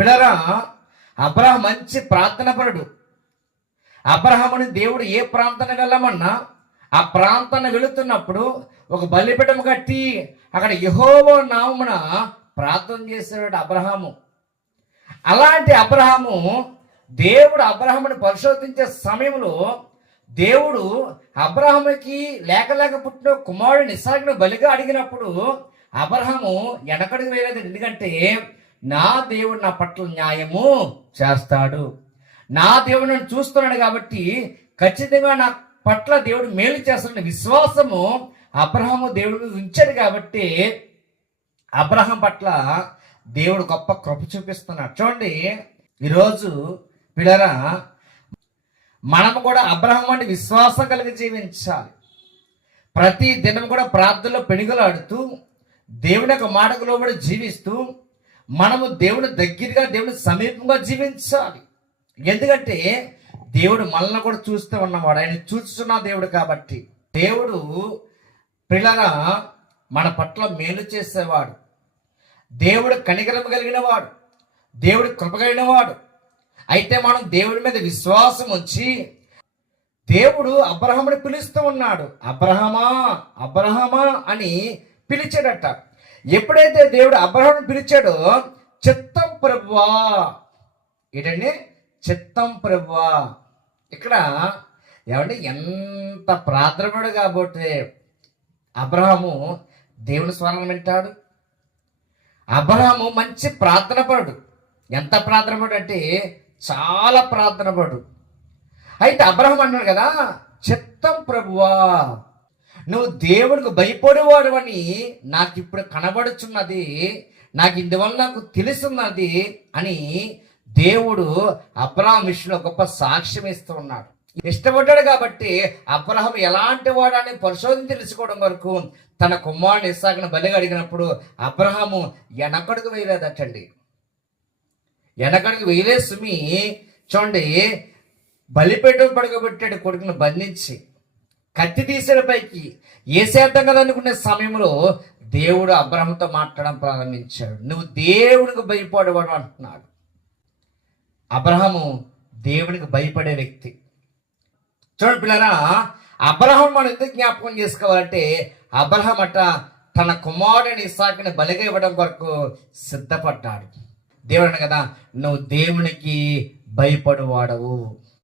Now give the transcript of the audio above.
పిల్లరా, అబ్రహాం మంచి ప్రార్థనపరుడు. అబ్రహాముని దేవుడు ఏ ప్రాంతాన్ని వెళ్ళమన్నా ఆ ప్రాంతాన్ని వెళుతున్నప్పుడు ఒక బలిపీఠం కట్టి అక్కడ యెహోవా నామమున ప్రార్థన చేసేవాడు అబ్రహాము. అలాంటి అబ్రహాము, దేవుడు అబ్రహాముని పరిశోధించే సమయంలో దేవుడు అబ్రహాముకి లేక పుట్టిన కుమారుడిని ఇస్సాకును బలిగా అడిగినప్పుడు అబ్రహాము వెనకడికి వేయలేదు. ఎందుకంటే నా దేవుడు నా పట్ల న్యాయము చేస్తాడు, నా దేవుడు నన్ను చూస్తున్నాడు కాబట్టి ఖచ్చితంగా నా పట్ల దేవుడు మేలు చేస్తాడని విశ్వాసము అబ్రహాము దేవుడు ఉంచాడు. కాబట్టి అబ్రహాం పట్ల దేవుడు గొప్ప కృప చూపిస్తున్నాడు. చూడండి, ఈరోజు పిల్లరా, మనము కూడా అబ్రహాం వంటి విశ్వాసం కలిగి జీవించాలి. ప్రతి దినం కూడా ప్రార్థనలో పెనుగులాడుతూ దేవుని యొక్క మాటకు లోబడి జీవిస్తూ మనము దేవుని దగ్గరగా, దేవుని సమీపంగా జీవించాలి. ఎందుకంటే దేవుడు మనల్ని కూడా చూస్తూ ఉన్నవాడు, ఆయన చూస్తున్న దేవుడు. కాబట్టి దేవుడు పిల్లరా మన పట్ల మేలు చేసేవాడు, దేవుడు కనికరం కలిగిన వాడు, దేవుడు కృప కలిగిన వాడు. అయితే మనం దేవుడి మీద విశ్వాసం ఉంచి దేవుడు అబ్రహాముని పిలుస్తూ ఉన్నాడు. అబ్రహమా అబ్రహమా అని పిలిచాడట. ఎప్పుడైతే దేవుడు అబ్రహాముని పిలిచాడో, చిత్తం ప్రభువా, ఏంటండి చిత్తం ప్రభువా. ఇక్కడ ఏమంటే ఎంత ప్రార్థనపడు కాబట్టి అబ్రహాము దేవుని స్వరం వింటాడు. అబ్రహాము మంచి ప్రార్థనపడు. ఎంత ప్రార్థనపడు అంటే చాలా ప్రార్థనపడు. అయితే అబ్రహాం అన్నాడు కదా, చిత్తం ప్రభువా, నువ్వు దేవుడికి భయపడేవాడు అని నాకు ఇప్పుడు కనబడుచున్నది, నాకు ఇందువల్ల నాకు తెలుసున్నది అని దేవుడు అబ్రహాం విషయంలో గొప్ప సాక్ష్యం ఇస్తూ ఉన్నాడు. ఇష్టపడ్డాడు కాబట్టి అబ్రహాం ఎలాంటి వాడని పరిశోధన తెలుసుకోవడం వరకు తన కుమారుని ఇస్సాకును బలిగా అడిగినప్పుడు అబ్రహాము వెనకడుగు వేయలేదటండి. వెనకడికి వేయలే సుమి. చూడండి, బలిపీఠం పడగబెట్టాడు కొడుకును బంధించి, కత్తి తీసాడు పైకి. ఏ చేద్దాం కదా అనుకునే సమయంలో దేవుడు అబ్రహాంతో మాట్లాడడం ప్రారంభించాడు. నువ్వు దేవునికి భయపడేవాడు అంటున్నాడు. అబ్రహాము దేవునికి భయపడే వ్యక్తి. చూడండి పిల్లరా, అబ్రహాం మనం ఎందుకు జ్ఞాపకం చేసుకోవాలంటే అబ్రహాం అట తన కుమారుడిని ఇస్సాకుని బలిగా ఇవ్వడం కొరకు సిద్ధపడ్డాడు. దేవుడు కదా, నువ్వు దేవునికి భయపడువాడవు.